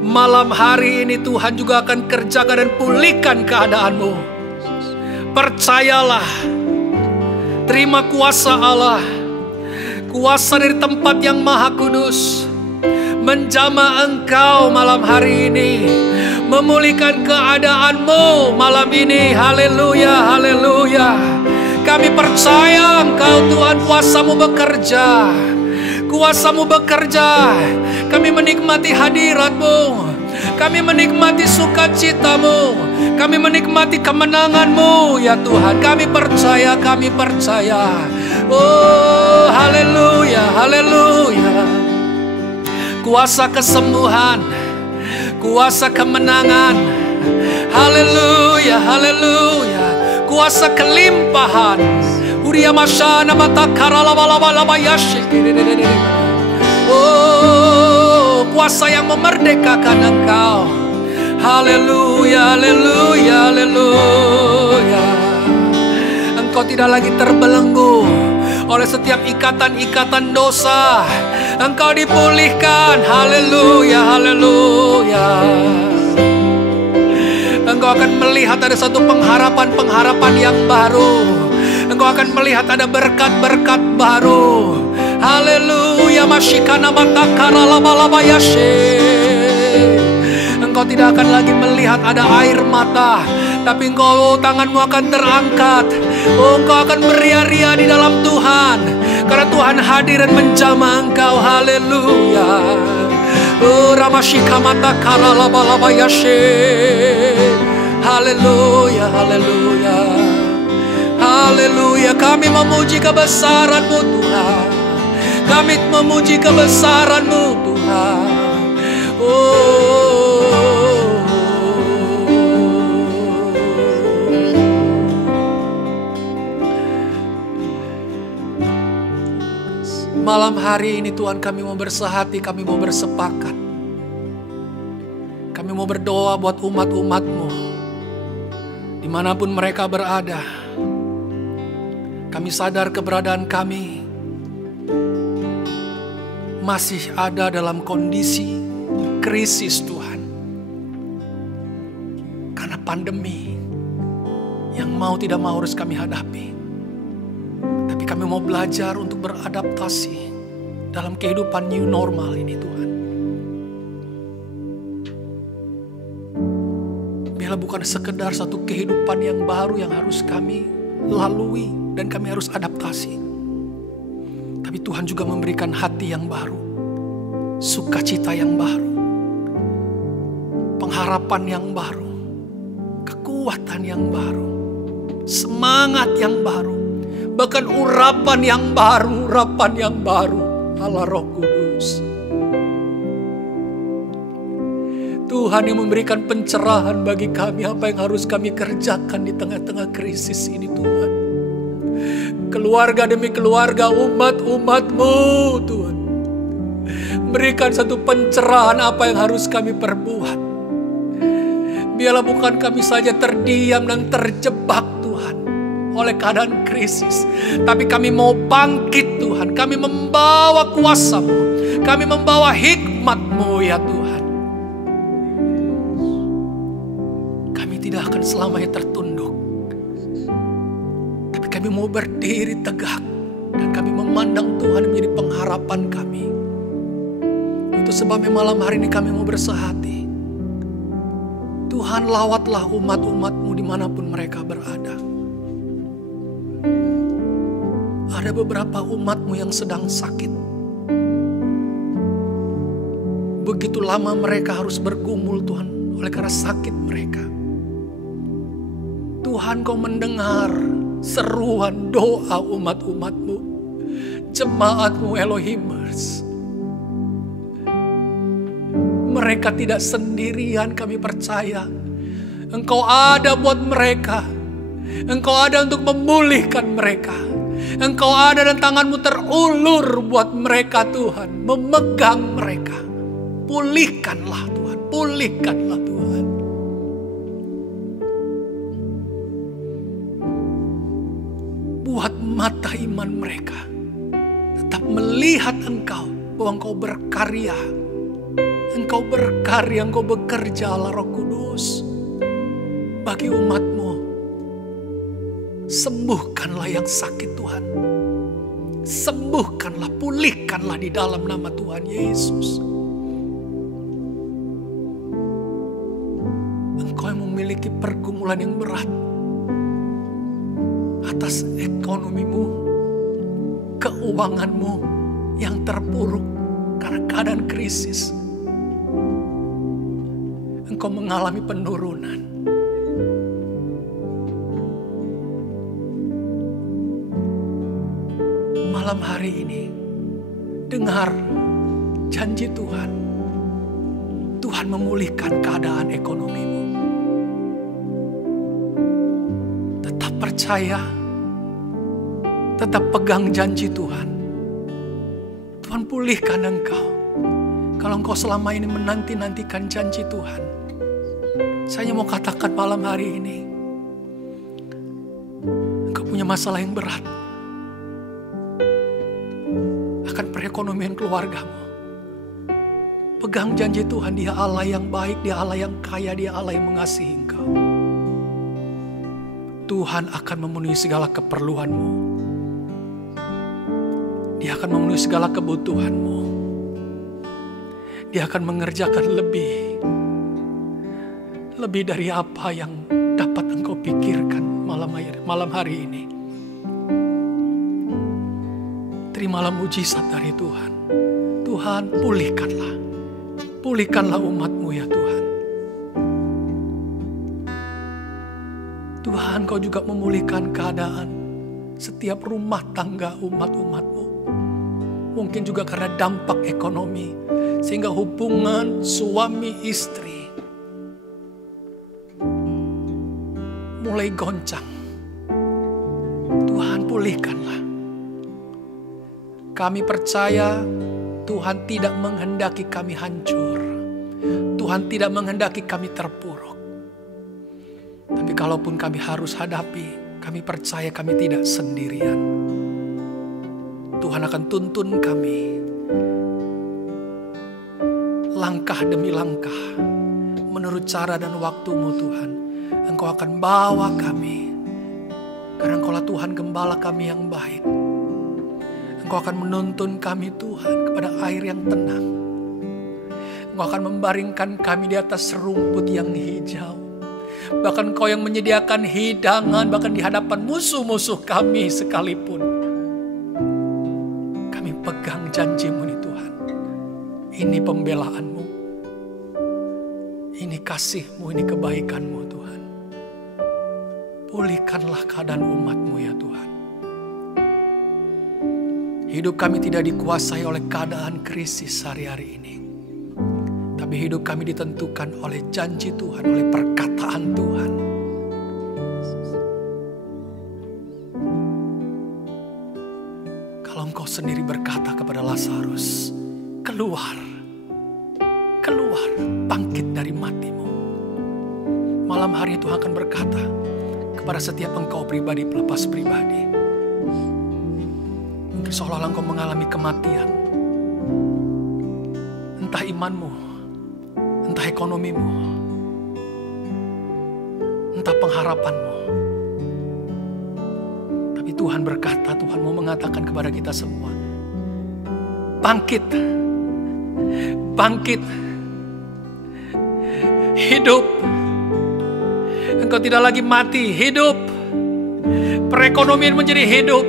Malam hari ini Tuhan juga akan kerjakan dan pulihkan keadaanmu. Percayalah, terima kuasa Allah, kuasa dari tempat yang maha kudus, menjamah engkau malam hari ini, memulihkan keadaanmu malam ini. Haleluya, haleluya. Kami percaya engkau Tuhan, kuasamu bekerja. Kuasamu bekerja. Kami menikmati hadiratmu. Kami menikmati sukacitamu. Kami menikmati kemenanganmu ya Tuhan. Kami percaya, kami percaya. Oh, haleluya, haleluya. Kuasa kesembuhan, kuasa kemenangan. Haleluya, haleluya. Kuasa kelimpahan. Uria masyana matakara laba-laba yashi. Oh, kuasa yang memerdekakan engkau. Haleluya, haleluya, haleluya. Engkau tidak lagi terbelenggu oleh setiap ikatan-ikatan dosa. Engkau dipulihkan. Haleluya, haleluya. Engkau akan melihat ada satu pengharapan-pengharapan yang baru. Engkau akan melihat ada berkat-berkat baru. Haleluya, masyikana matakara laba-laba yashe. Engkau tidak akan lagi melihat ada air mata, tapi engkau tanganmu akan terangkat. Oh, engkau akan beria-ria di dalam Tuhan, karena Tuhan hadir dan menjamah engkau. Haleluya. Oh, ramashika matakara laba-laba yashe. Haleluya, haleluya. Haleluya, kami memuji kebesaran-Mu Tuhan. Kami memuji kebesaran-Mu Tuhan. Oh, malam hari ini Tuhan, kami mau bersehati, kami mau bersepakat. Kami mau berdoa buat umat-umat-Mu dimanapun mereka berada. Kami sadar keberadaan kami masih ada dalam kondisi krisis Tuhan, karena pandemi yang mau tidak mau harus kami hadapi. Tapi kami mau belajar untuk beradaptasi dalam kehidupan new normal ini Tuhan. Biarlah bukan sekedar satu kehidupan yang baru yang harus kami lalui dan kami harus adaptasi, tapi Tuhan juga memberikan hati yang baru, sukacita yang baru, pengharapan yang baru, kekuatan yang baru, semangat yang baru, bahkan urapan yang baru, Allah Roh Kudus. Tuhan yang memberikan pencerahan bagi kami apa yang harus kami kerjakan di tengah-tengah krisis ini Tuhan. Keluarga demi keluarga, umat-umat-Mu Tuhan, berikan satu pencerahan apa yang harus kami perbuat. Biarlah bukan kami saja terdiam dan terjebak Tuhan oleh keadaan krisis, tapi kami mau bangkit Tuhan. Kami membawa kuasa-Mu, kami membawa hikmat-Mu ya Tuhan. selamanya tertunduk. Tapi kami mau berdiri tegak dan kami memandang Tuhan menjadi pengharapan kami. Itu sebabnya malam hari ini kami mau bersehati. Tuhan, lawatlah umat-umat-Mu dimanapun mereka berada. Ada beberapa umat-Mu yang sedang sakit. Begitu lama mereka harus bergumul Tuhan oleh karena sakit mereka. Tuhan, Kau mendengar seruan doa umat-umat-Mu, jemaat-Mu Elohimers. Mereka tidak sendirian, kami percaya. Engkau ada buat mereka. Engkau ada untuk memulihkan mereka. Engkau ada dan tangan-Mu terulur buat mereka Tuhan. Memegang mereka. Pulihkanlah Tuhan. Pulihkanlah Tuhan. Buat mata iman mereka tetap melihat Engkau, bahwa Engkau berkarya. Engkau berkarya, Engkau bekerja Allah Roh Kudus bagi umat-Mu. Sembuhkanlah yang sakit Tuhan. Sembuhkanlah, pulihkanlah di dalam nama Tuhan Yesus. Engkau yang memiliki pergumulan yang berat atas ekonomimu, keuanganmu yang terpuruk karena keadaan krisis. Engkau mengalami penurunan. Malam hari ini, dengar janji Tuhan. Tuhan memulihkan keadaan ekonomimu. Tetap percaya, tetap pegang janji Tuhan. Tuhan pulihkan engkau. Kalau engkau selama ini menanti-nantikan janji Tuhan, saya mau katakan malam hari ini, engkau punya masalah yang berat akan perekonomian keluargamu. Pegang janji Tuhan, Dia Allah yang baik, Dia Allah yang kaya, Dia Allah yang mengasihi engkau. Tuhan akan memenuhi segala keperluanmu. Dia akan memenuhi segala kebutuhanmu. Dia akan mengerjakan lebih dari apa yang dapat engkau pikirkan malam hari ini. Terimalah mujizat dari Tuhan. Tuhan, pulihkanlah umat-Mu ya Tuhan. Tuhan, Kau juga memulihkan keadaan setiap rumah tangga umat-umat-Mu. Mungkin juga karena dampak ekonomi, sehingga hubungan suami istri mulai goncang. Tuhan, pulihkanlah. Kami percaya Tuhan tidak menghendaki kami hancur. Tuhan tidak menghendaki kami terpuruk. Tapi kalaupun kami harus hadapi, kami percaya kami tidak sendirian. Tuhan akan tuntun kami langkah demi langkah menurut cara dan waktu-Mu Tuhan. Engkau akan bawa kami, karena Engkaulah Tuhan gembala kami yang baik. Engkau akan menuntun kami Tuhan kepada air yang tenang. Engkau akan membaringkan kami di atas rumput yang hijau. Bahkan Engkau yang menyediakan hidangan bahkan di hadapan musuh-musuh kami sekalipun. Kami pegang janji-Mu nih Tuhan. Ini pembelaanmu. Ini kasih-Mu, ini kebaikan-Mu Tuhan. Pulihkanlah keadaan umat-Mu ya Tuhan. Hidup kami tidak dikuasai oleh keadaan krisis hari-hari ini. Tapi hidup kami ditentukan oleh janji Tuhan, oleh perkataan Tuhan. Kalau Engkau sendiri berkata kepada Lazarus, keluar, bangkit dari matimu. Malam hari Tuhan akan berkata kepada setiap engkau pribadi pelepas pribadi. Mungkin seolah-olah engkau mengalami kematian. Entah imanmu, entah ekonomimu, entah pengharapanmu. Tapi Tuhan berkata, Tuhan mau mengatakan kepada kita semua, bangkit, bangkit, hidup. Engkau tidak lagi mati, hidup. Perekonomian menjadi hidup.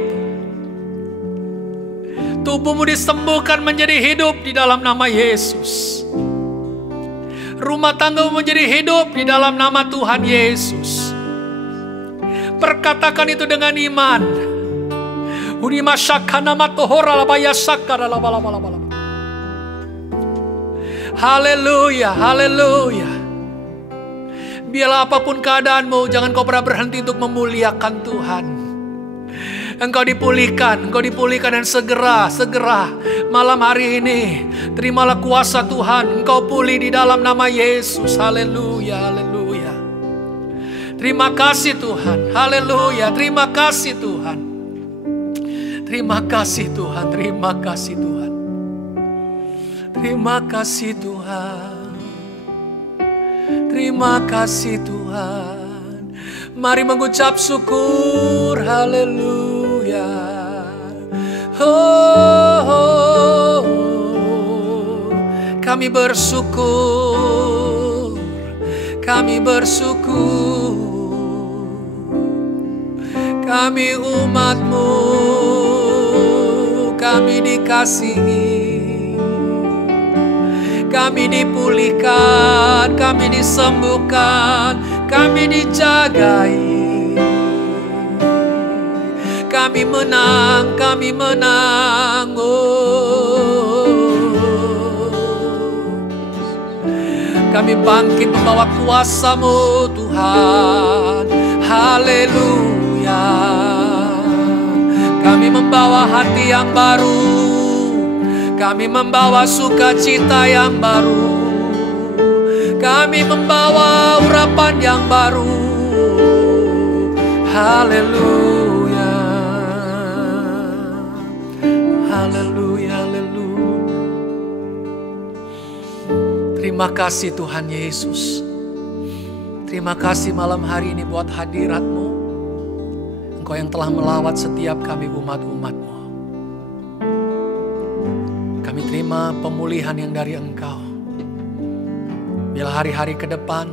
Tubuhmu disembuhkan menjadi hidup di dalam nama Yesus. Rumah tanggamu menjadi hidup di dalam nama Tuhan Yesus. Perkatakan itu dengan iman. Haleluya, haleluya. Biarlah apapun keadaanmu, jangan kau pernah berhenti untuk memuliakan Tuhan. Engkau dipulihkan dan segera malam hari ini terimalah kuasa Tuhan. Engkau pulih di dalam nama Yesus. Haleluya, haleluya. Terima kasih Tuhan. Haleluya, terima kasih Tuhan. Terima kasih Tuhan, terima kasih Tuhan. Terima kasih Tuhan. Terima kasih Tuhan. Mari mengucap syukur. Haleluya. Oh, kami bersyukur. Kami bersyukur. Kami umat-Mu. Kami dikasihi. Kami dipulihkan, kami disembuhkan, kami dijagai. Kami menang, kami menang. Oh. Kami bangkit membawa kuasa-Mu Tuhan. Haleluya. Kami membawa hati yang baru. Kami membawa sukacita yang baru. Kami membawa urapan yang baru. Haleluya. Haleluya, haleluya. Terima kasih Tuhan Yesus. Terima kasih malam hari ini buat hadirat-Mu. Engkau yang telah melawat setiap kami umat-umat-Mu. Kami terima pemulihan yang dari Engkau. Bila hari-hari ke depan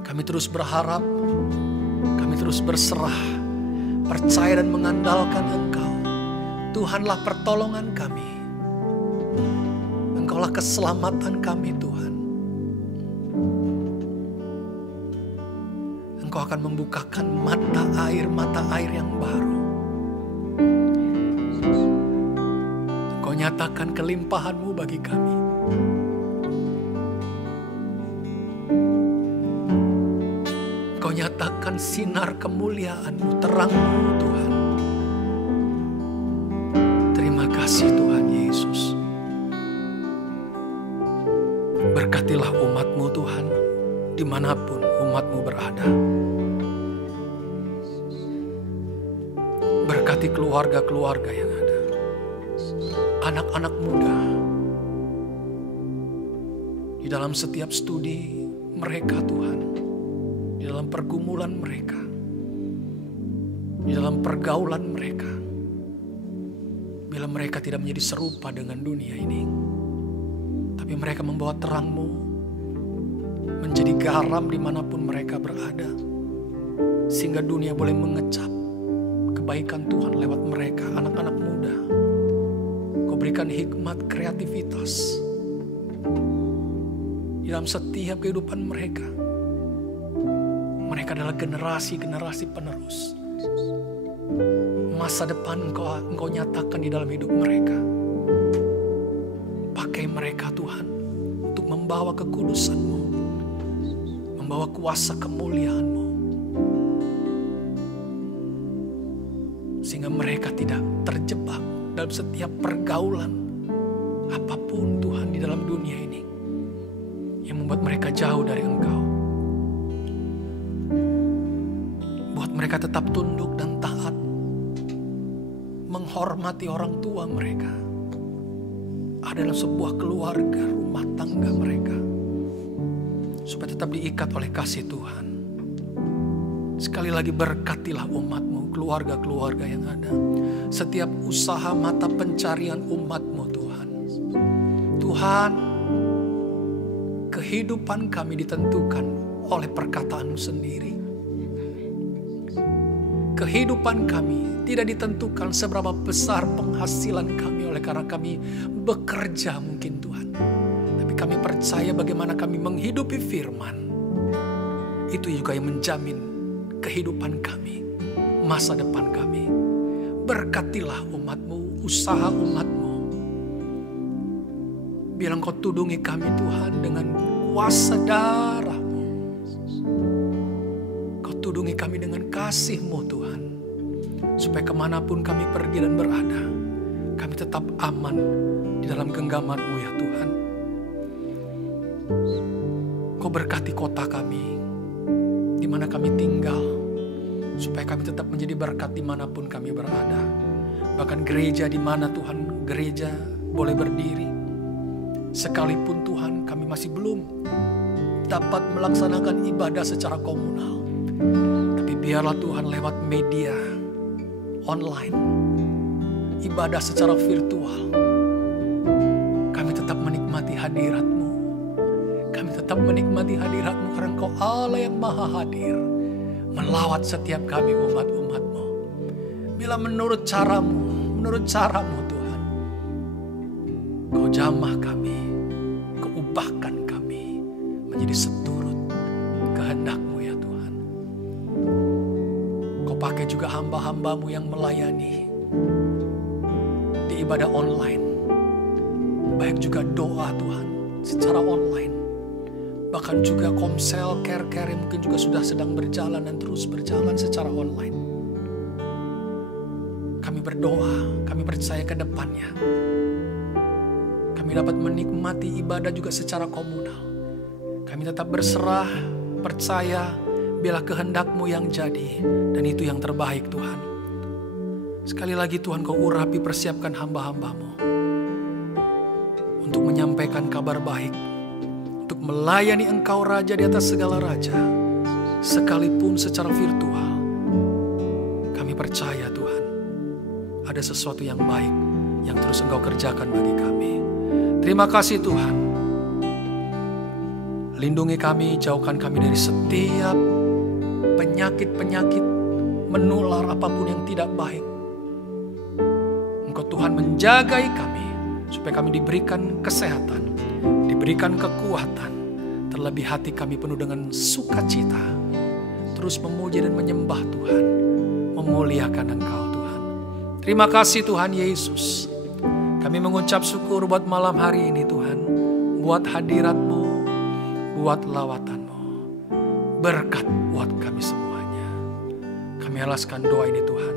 kami terus berharap, kami terus berserah, percaya dan mengandalkan Engkau. Tuhanlah pertolongan kami. Engkaulah keselamatan kami Tuhan. Engkau akan membukakan mata air yang baru. Nyatakan kelimpahan-Mu bagi kami. Kau nyatakan sinar kemuliaan-Mu, terang-Mu Tuhan. Terima kasih Tuhan Yesus. Berkatilah umat-Mu Tuhan, dimanapun umat-Mu berada. Berkati keluarga-keluarga yang ada. Anak-anak muda di dalam setiap studi mereka Tuhan, di dalam pergumulan mereka, di dalam pergaulan mereka, bila mereka tidak menjadi serupa dengan dunia ini, tapi mereka membawa terang-Mu, menjadi garam dimanapun mereka berada, sehingga dunia boleh mengecap kebaikan Tuhan lewat mereka, anak-anak muda. Berikan hikmat, kreativitas di dalam setiap kehidupan mereka. Mereka adalah generasi-generasi penerus. Masa depan Engkau nyatakan di dalam hidup mereka. Pakai mereka Tuhan untuk membawa kekudusan-Mu, membawa kuasa kemuliaan-Mu, sehingga mereka tidak terjebak dalam setiap pergaulan apapun Tuhan di dalam dunia ini yang membuat mereka jauh dari Engkau. Buat mereka tetap tunduk dan taat, menghormati orang tua mereka, ada dalam sebuah keluarga, rumah tangga mereka, supaya tetap diikat oleh kasih Tuhan. Sekali lagi berkatilah umat-Mu, keluarga-keluarga yang ada. Setiap usaha mata pencarian umat-Mu Tuhan. Tuhan, kehidupan kami ditentukan oleh perkataan-Mu sendiri. Kehidupan kami tidak ditentukan seberapa besar penghasilan kami oleh karena kami bekerja mungkin Tuhan. Tapi kami percaya bagaimana kami menghidupi firman. Itu juga yang menjamin kehidupan kami, masa depan kami. Berkatilah umat-Mu, usaha umat-Mu. Biar Engkau tudungi kami Tuhan dengan kuasa darah-Mu. Kau tudungi kami dengan kasih-Mu Tuhan. Supaya kemanapun kami pergi dan berada, kami tetap aman di dalam genggaman-Mu ya Tuhan. Kau berkati kota kami, di mana kami tinggal, supaya kami tetap menjadi berkat dimanapun kami berada. Bahkan gereja di mana Tuhan, gereja boleh berdiri. Sekalipun Tuhan kami masih belum dapat melaksanakan ibadah secara komunal. Tapi biarlah Tuhan lewat media online, ibadah secara virtual, kami tetap menikmati hadirat-Mu. Kami tetap menikmati hadirat-Mu karena Engkau Allah yang maha hadir. Melawat setiap kami umat-umat-Mu. Bila menurut caramu Tuhan. Kau jamah kami, Kau ubahkan kami menjadi seturut kehendak-Mu ya Tuhan. Kau pakai juga hamba-hamba-Mu yang melayani di ibadah online. Baik juga doa Tuhan secara online. Bahkan juga komsel, care-care yang mungkin juga sudah sedang berjalan dan terus berjalan secara online. Kami berdoa, kami percaya ke depannya. Kami dapat menikmati ibadah juga secara komunal. Kami tetap berserah, percaya bila kehendak-Mu yang jadi. Dan itu yang terbaik Tuhan. Sekali lagi Tuhan, Kau urapi, persiapkan hamba-hamba-Mu untuk menyampaikan kabar baik, untuk melayani Engkau Raja di atas segala raja, sekalipun secara virtual. Kami percaya Tuhan, ada sesuatu yang baik yang terus Engkau kerjakan bagi kami. Terima kasih Tuhan. Lindungi kami, jauhkan kami dari setiap penyakit-penyakit menular apapun yang tidak baik. Engkau Tuhan menjagai kami, supaya kami diberikan kesehatan, diberikan kekuatan, terlebih hati kami penuh dengan sukacita, terus memuji dan menyembah Tuhan, memuliakan Engkau Tuhan. Terima kasih Tuhan Yesus. Kami mengucap syukur buat malam hari ini Tuhan, buat hadirat-Mu, buat lawatan-Mu, berkat buat kami semuanya. Kami alaskan doa ini Tuhan,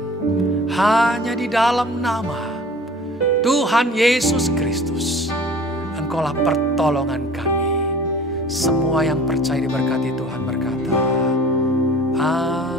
hanya di dalam nama Tuhan Yesus Kristus. Engkaulah pertolongan kami. Semua yang percaya diberkati Tuhan berkata, Amin.